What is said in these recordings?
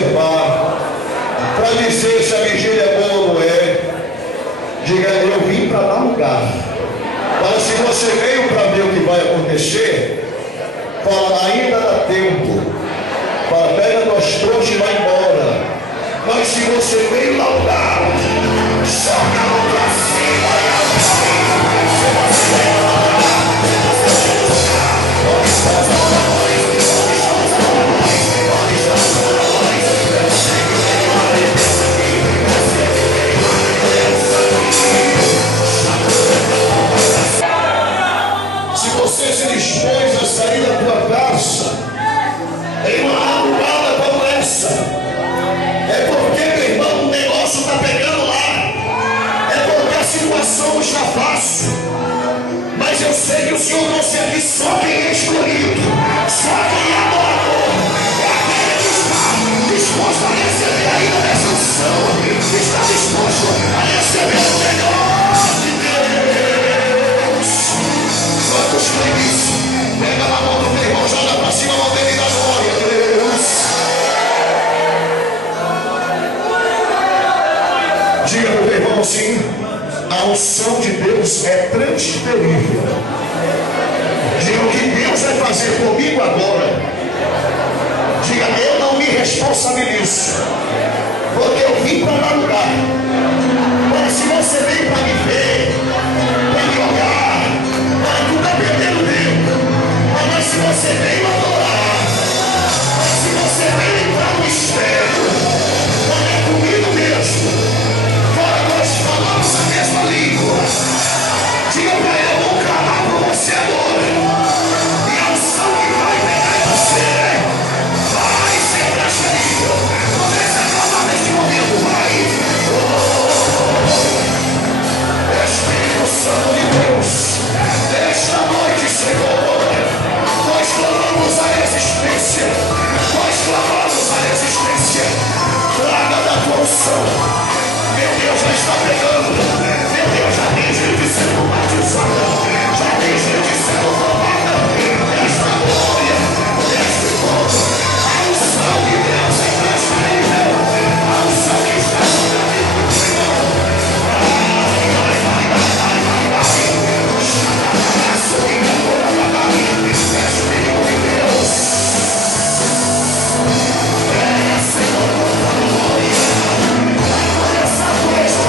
observar, para dizer se a vigília é boa ou não é. Diga, eu vim para dar lugar. Mas se você veio para ver o que vai acontecer, fala, ainda dá tempo. Fala, pega tuas trouxas e vai embora. Mas se você veio dar lugar, joga a mão para cima e aplaude. Se você veio dar lugar, se você se dispôs a sair da tua casa em uma madrugada como essa, é porque, meu irmão, o negócio está pegando lá, é porque a situação não está fácil. Mas eu sei que o Senhor trouxe aqui só quem é escolhido, só quem é adorador, é aquele que está disposto a receber ainda dessa unção, está disposto a receber o melhor de Deus. Quantos creem isso? Pega na mão do teu irmão, joga para cima a mão dele e dá glória a Deus. Diga para o teu irmão assim: a unção de Deus é transferível. Diga o que Deus vai fazer comigo agora. Diga, eu não me responsabilizo, porque eu vim para dar lugar. Mas se você vem para me ver, para me olhar, para tu está perdendo tempo. Mas se você veio adorar, mas se você veio entrar no espelho, não é comigo mesmo. Fora nós falamos a mesma língua. Diga para ele, eu vou clamar por você agora. E a unção que vai pegar em você vai ser transferível. Comece a clamar neste momento, vai. Espírito Santo de Deus, esta noite, Senhor, nós clamamos a resistência. Nós clamamos a resistência. Traga da tua unção. Meu Deus, já está pegando. Meu Deus, já tem gente sendo batizada. Já tem gente sendo tomada. Esta glória, este fogo. A unção de Deus é transferível. A unção que está sobre a vida do Senhor. Espírito de Deus. Senhor, glória. Essa coisa.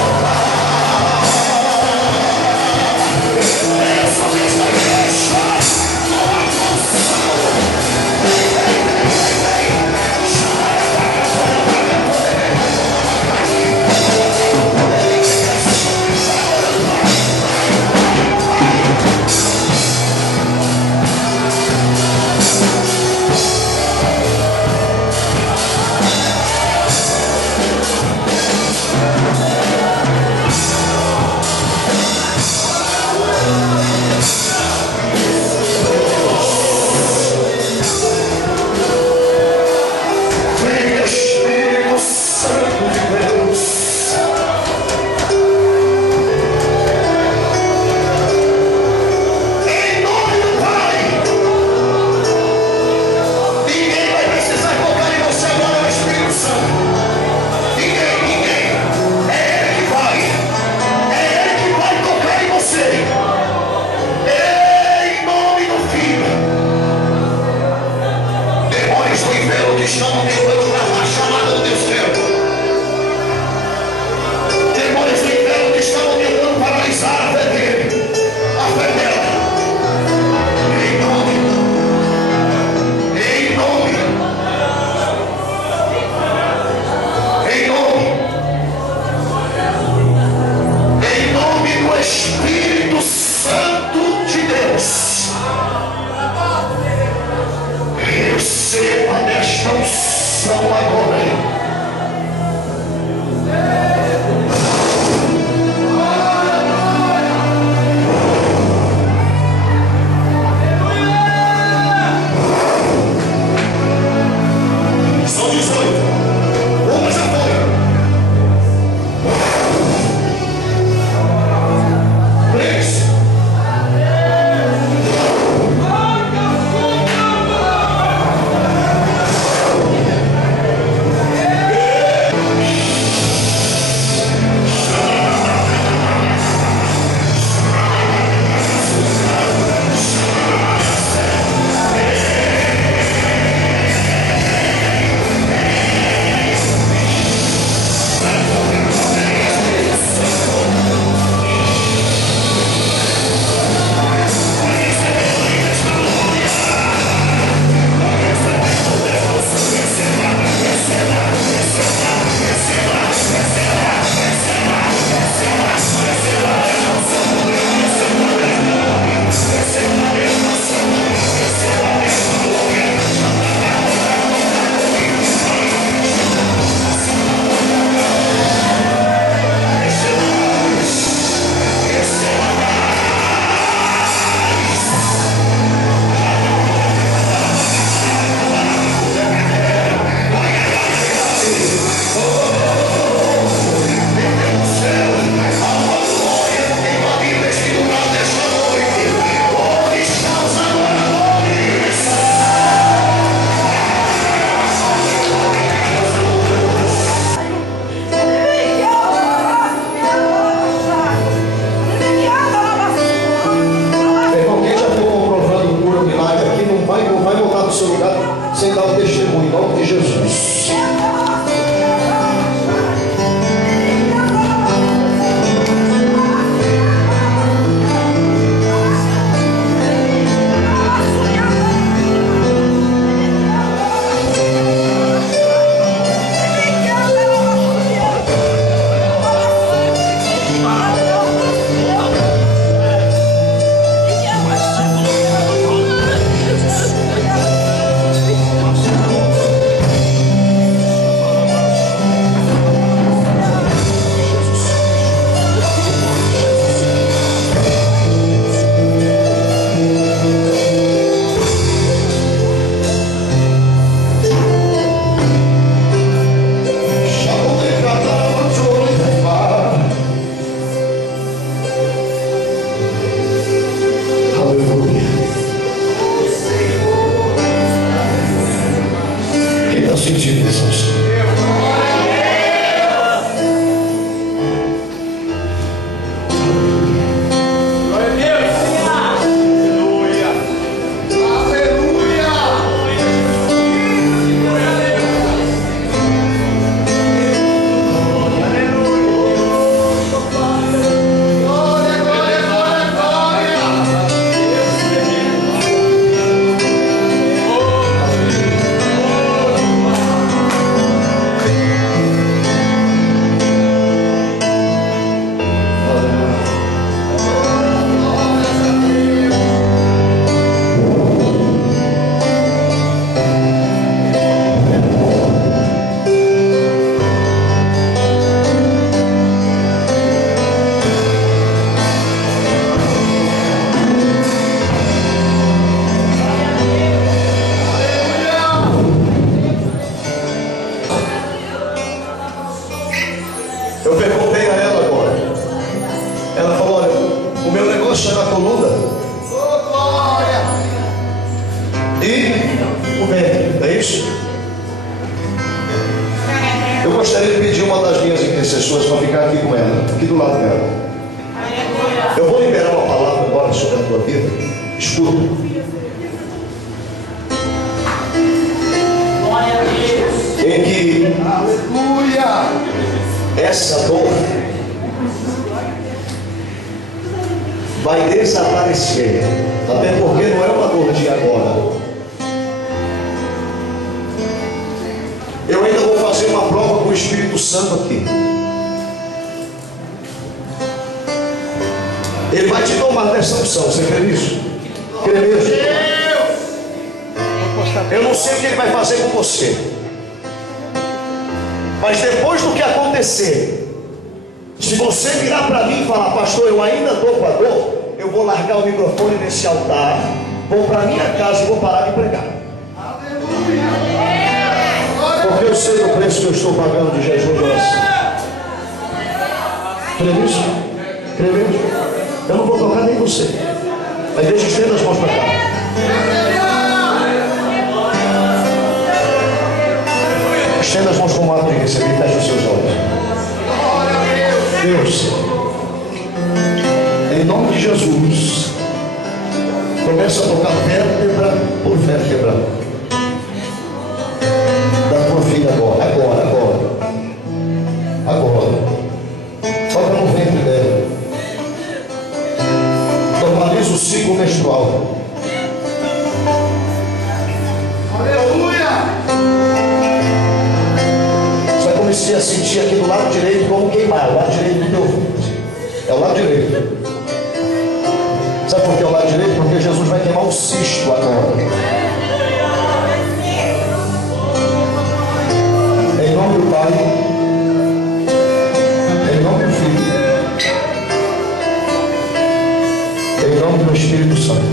Jesus. Eu perguntei a ela agora. Ela falou: olha, o meu negócio é na coluna. Oh, glória! E o ventre, é isso? Eu gostaria de pedir uma das minhas intercessões para ficar aqui com ela, aqui do lado dela. Eu vou liberar uma palavra agora sobre a tua vida. Escuta. Em que, aleluia, essa dor vai desaparecer, até porque não é uma dor de agora. Eu ainda vou fazer uma prova com o Espírito Santo aqui. Ele vai te tomar dessa unção, você crê nisso? Crê mesmo? Eu não sei o que ele vai fazer com você, mas depois do que acontecer, se você virar para mim e falar: pastor, eu ainda estou com a dor, eu vou largar o microfone nesse altar, vou para minha casa e vou parar de pregar. Porque eu sei o preço que eu estou pagando de jejum de oração. Crê nisso? Crê mesmo? Eu não vou tocar nem você, mas deixa estender as mãos para cá. Estenda as mãos como ato de receber, feche os seus olhos. Deus, em nome de Jesus, começa a tocar vértebra por vértebra da tua filha agora, agora. Toca no ventre dela. Normaliza o ciclo menstrual. Comecei a sentir aqui do lado direito como queimar, o lado direito do teu ventre. É o lado direito. Sabe por que é o lado direito? Porque Jesus vai queimar o cisto agora. Em nome do Pai, em nome do Filho, em nome do Espírito Santo.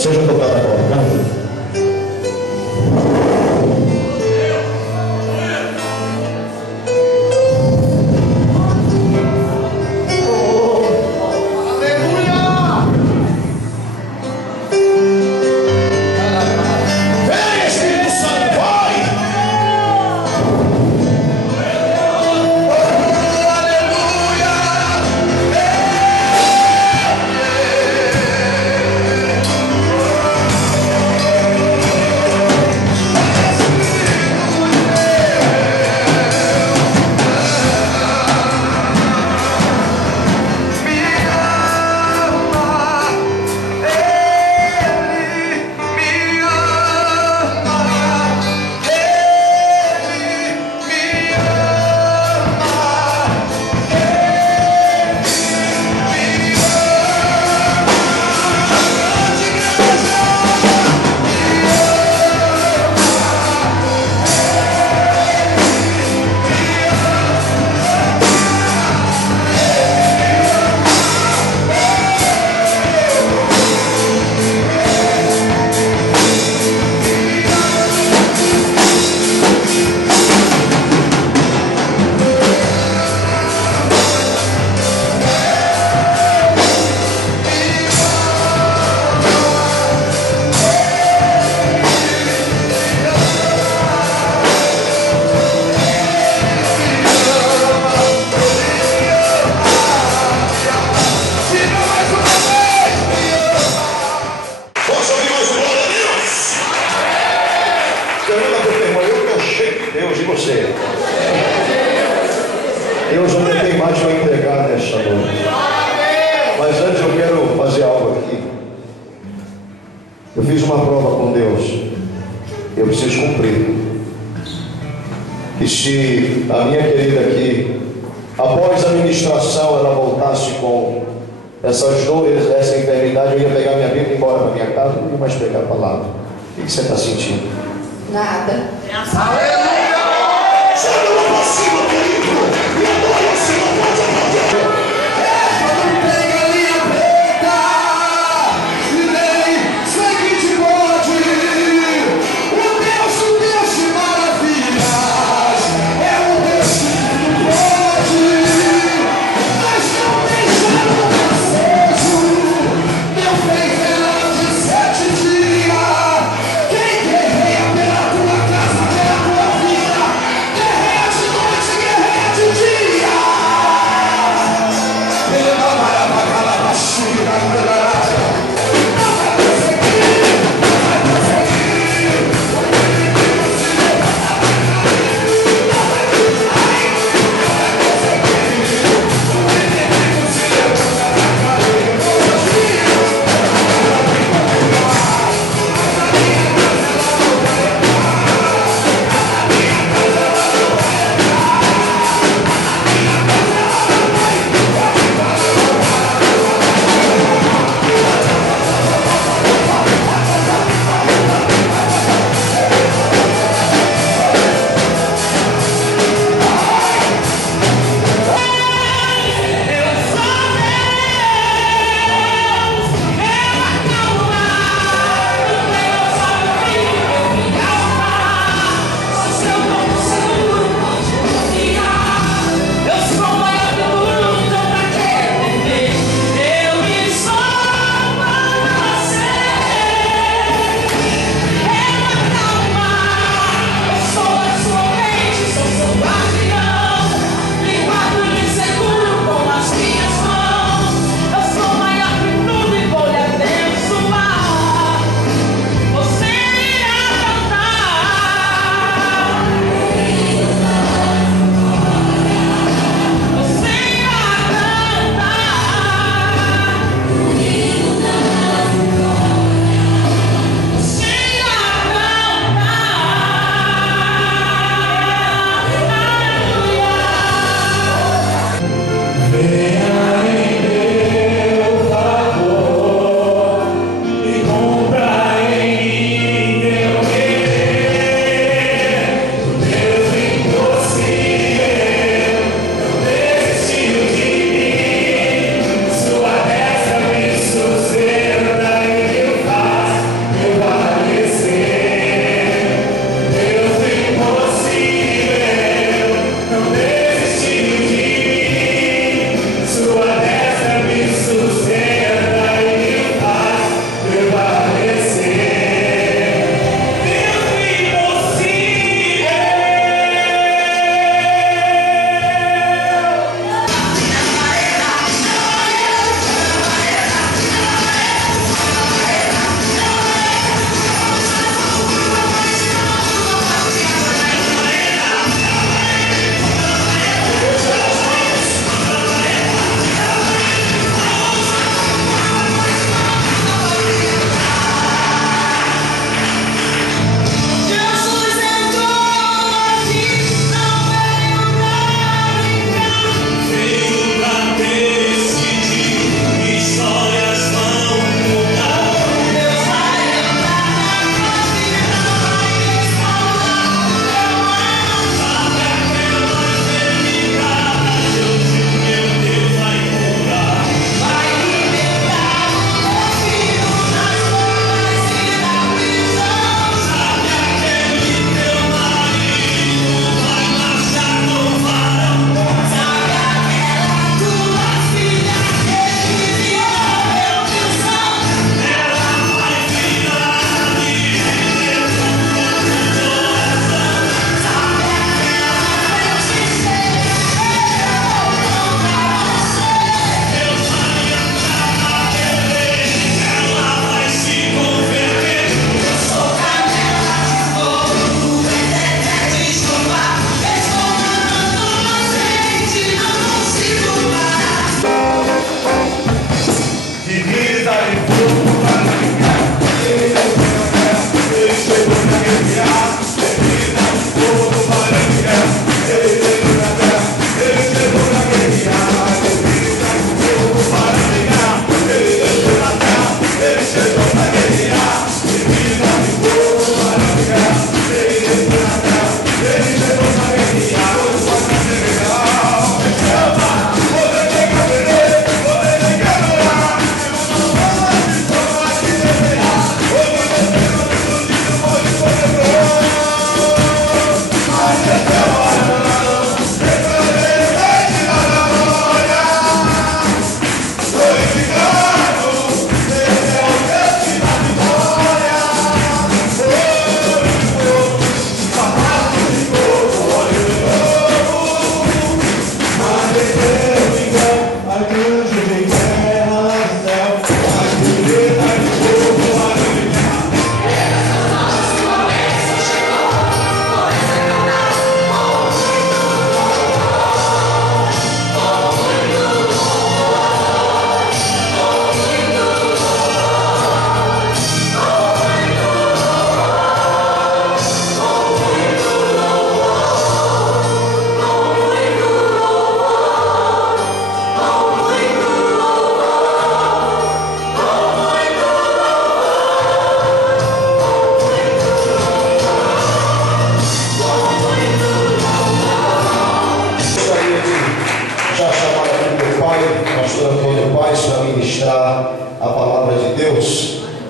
Seja tocado agora, canta. Caramba, meu irmão, eu estou cheio de Deus e você. Deus não tem mais para entregar nesta noite. Mas antes eu quero fazer algo aqui. Eu fiz uma prova com Deus. Eu preciso cumprir. E se a minha querida aqui, após a ministração, ela voltasse com essas dores, essa enfermidade, eu ia pegar minha Bíblia e ir embora para minha casa, não ia mais pegar a palavra. O que você está sentindo? Nada. Aleluia! Joga a mão para cima, querido! E adora o Senhor, pode aplaudir! Quem guerreia pela tua casa, pela tua vida, guerreia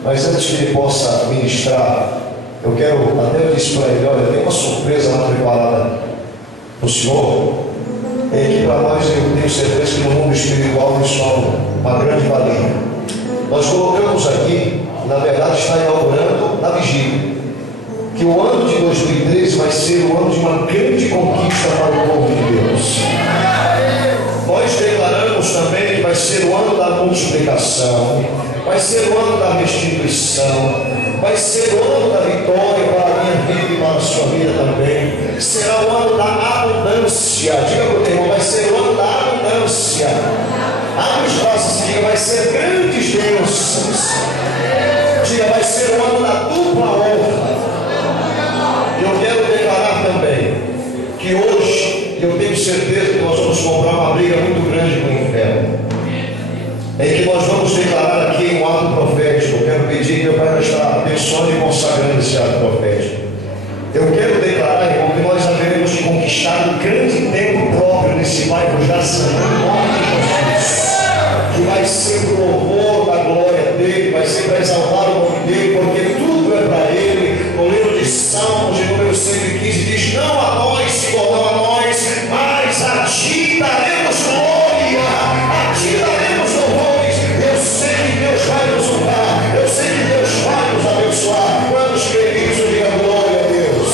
Mas antes que ele possa ministrar, eu quero, até eu disse para ele, olha, tem uma surpresa lá preparada para o senhor, que para nós eu tenho certeza que no mundo espiritual isso é uma grande valia. Nós colocamos aqui, na verdade está inaugurando na vigília, que o ano de 2013 vai ser o ano de uma grande conquista para o povo de Deus. Nós declaramos também que vai ser o ano da multiplicação, vai ser o ano da restituição, vai ser o ano da vitória para a minha vida e para a sua vida também. Será o ano da abundância. Diga para o teu irmão, vai ser o ano da abundância. Abre os braços e diga, vai ser grandes bênçãos. Diga, vai ser o ano da dupla honra. Eu quero declarar também que hoje eu tenho certeza que nós vamos comprar uma briga muito grande com o inferno, em que nós vamos declarar aqui um ato profético. Eu quero pedir que meu Pai vai estar abençoando e consagrando esse ato profético. Eu quero declarar, irmão, que nós haveremos de conquistar um grande tempo próprio nesse bairro Jaçanã, em nome de Jesus, que vai ser para o louvor da glória dele, vai ser para exaltar o nome dele, porque tudo é para ele. O livro de Salmos, de número 115, diz: não a nós, Senhor, não a nós, mas a ti daremos glória, a ti daremos louvores. Eu sei que Deus vai nos honrar, eu sei que Deus vai nos abençoar. Quantos queridos, eu digo glória a Deus.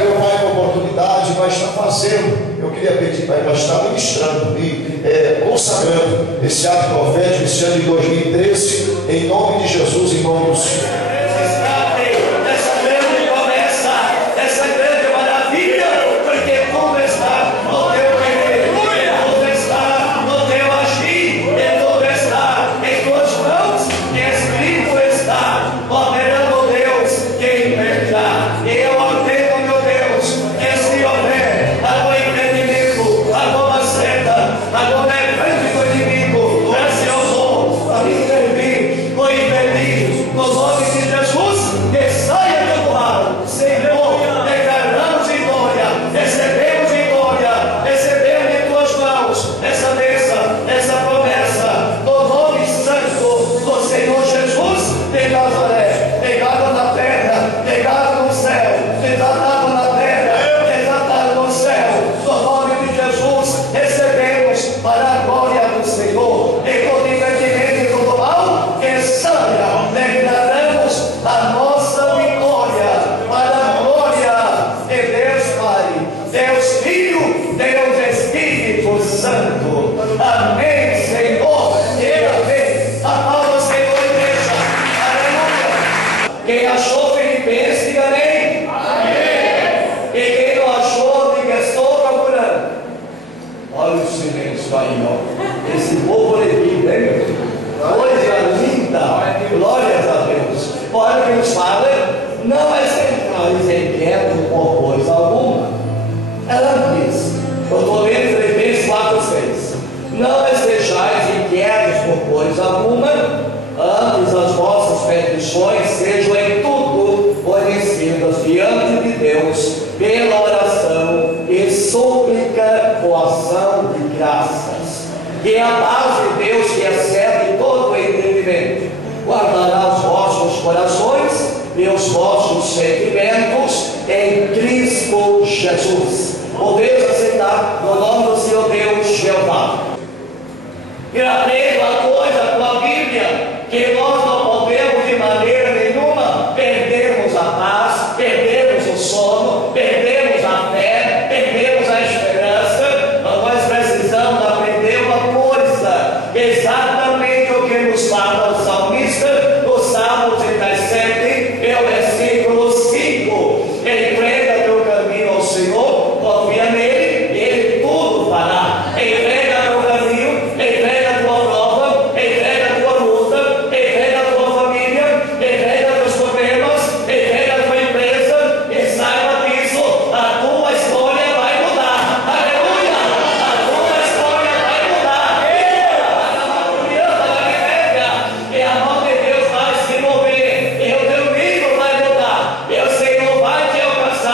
Meu Pai, com oportunidade, vai estar fazendo. Eu queria pedir, Pai, vai estar ministrando e consagrando esse ato profético, esse ano de 2013, em nome de Jesus, em nome do Senhor. Esse povo levido, né, meu Deus? Coisa linda, glórias a Deus. Olha o que nos fala: não estéis inquietos por coisa alguma. Antes, eu estou lendo Filipenses 4:6. Não estejais inquietos por coisa alguma, antes as vossas petições sejam em tudo conhecidas diante de Deus, pela oração e súplica com ação de graças. E a paz de Deus, que excede todo o entendimento, guardará os vossos corações e os vossos sentimentos em Cristo Jesus. Podeis aceitar no nome do Senhor Deus, Jeová. E aprendo a coisa com a Bíblia, que nós não podemos de maneira nenhuma perdermos a paz, perdermos o sono, perdermos a fé, perdermos a esperança. Nós precisamos aprender uma coisa, exatamente o que nos fala o salmista no Salmo 37, o versículo 5. Entrega teu caminho ao Senhor, confia nele, ele tudo fará. Entrega teu caminho, entrega a tua prova, entrega a tua luta, entrega a tua família, entrega teus problemas, entrega a tua empresa, e saiba disso, a tua história vai mudar. Aleluia! A tua história vai mudar. E a mão de Deus vai se mover, e o teu nível vai mudar, e o Senhor vai te alcançar.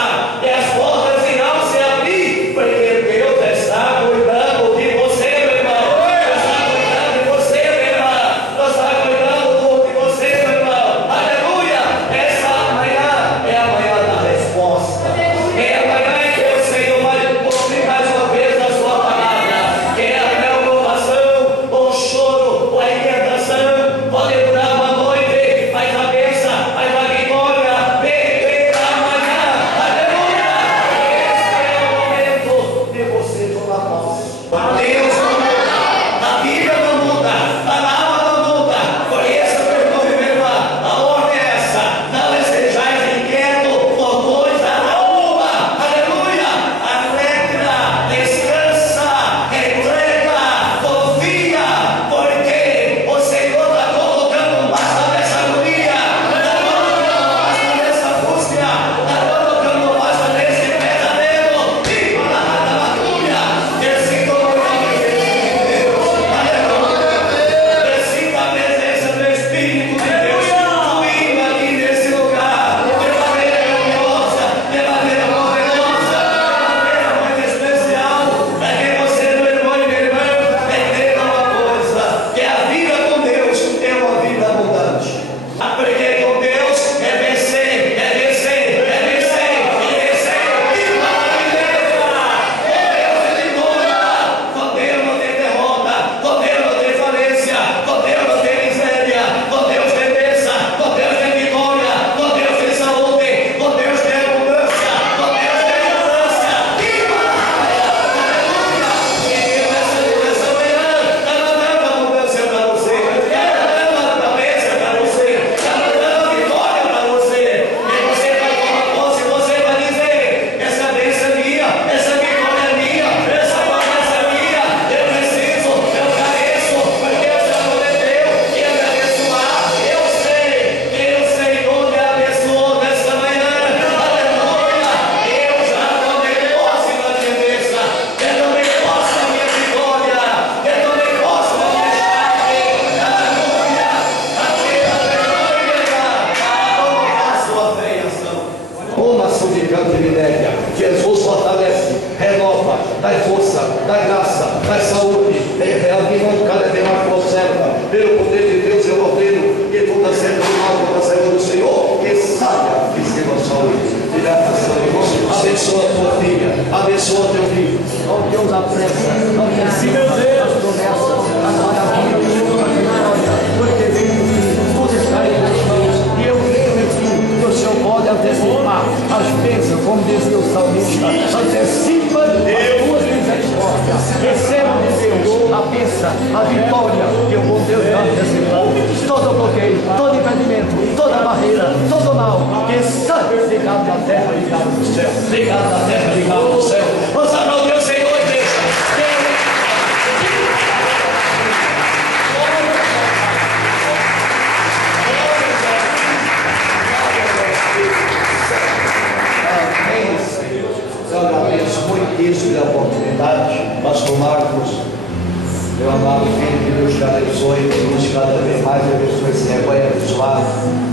Campo de Minéria. Jesus fortalece, renova, dá força, dá graça, dá saúde. Reanima cada vez mais conserva. Pelo poder de Deus eu ordeno que toda senda do mal da saúde do Senhor, que saia e receba saúde. Abençoa a tua filha, abençoa teu filho. Ó Deus, apressa, ó Deus, meu Deus, promessa, a maravilha do Senhor, a vitória, porque tudo está em tuas mãos, e eu creio em ti, que o Senhor pode antecipar as bênçãos, como dizia o salmista, antecipa as tuas misericórdias, receba de Deus a bênção, a vitória, que o bom Deus vai antecipar. Todo bloqueio, todo impedimento, toda barreira, todo mal, que sai ligado na terra, ligado no céu, ligado na terra, ligado no céu. Vamos aplaudir o Senhor, igreja. Amém, Senhor. Eu agradeço muitíssimo a oportunidade, pastor Marcos. Meu amado filho, que Deus te abençoe, que Deus cada vez mais abençoe esse rebanho abençoado,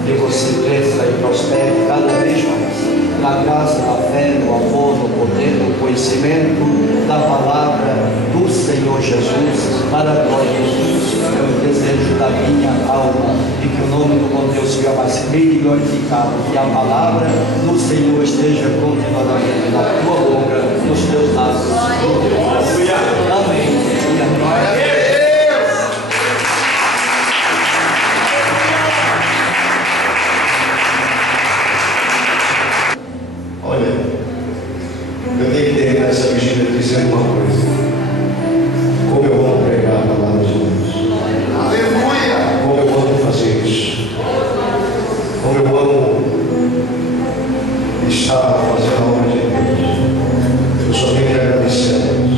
que você cresça e prospere cada vez mais, na graça, na fé, no amor, no poder, no conhecimento da palavra do Senhor Jesus, para a glória de Deus. É o desejo da minha alma, e que o nome do bom Deus seja mais glorificado, que a palavra do Senhor esteja continuadamente na tua boca, nos teus lábios. Amém. Olha, eu tenho que terminar essa vigília dizendo uma coisa. Como eu amo pregar a palavra de Deus. Aleluia! Como eu amo fazer isso. Como eu amo estar fazendo a obra de Deus. Eu só tenho que agradecer a Deus.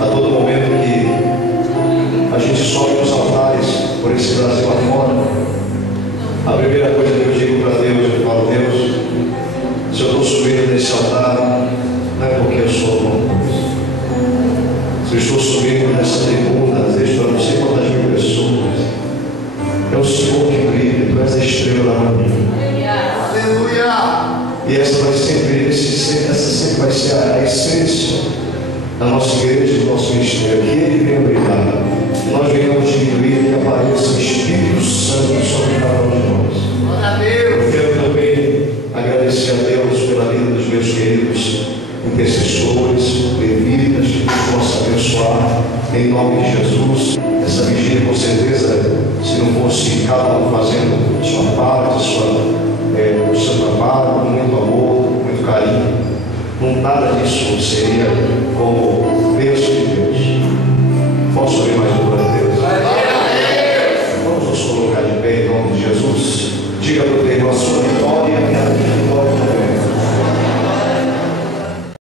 A todo momento que a gente sobe nos altares por esse Brasil afora, a primeira coisa que eu digo para Deus, eu falo: Deus, se eu estou subindo nesse altar, não é porque eu sou bom. Se eu estou subindo nessa tribuna, deixo para não sei quantas mil pessoas, é o Senhor que brilha, tu és a estrela na minha. Aleluia! E essa sempre vai ser a essência da nossa igreja, do nosso ministério, que Ele venha brilhar, nós venhamos diminuir, que apareça o Espírito Santo sobre cada um de nós. Eu quero também agradecer a Deus pela vida dos meus queridos intercessores, levitas, que Deus possa abençoar em nome de Jesus. Essa vigília, com certeza, se não fosse cada um fazendo sua parte, o seu trabalho, com muito amor, com muito carinho, nada disso seria como Deus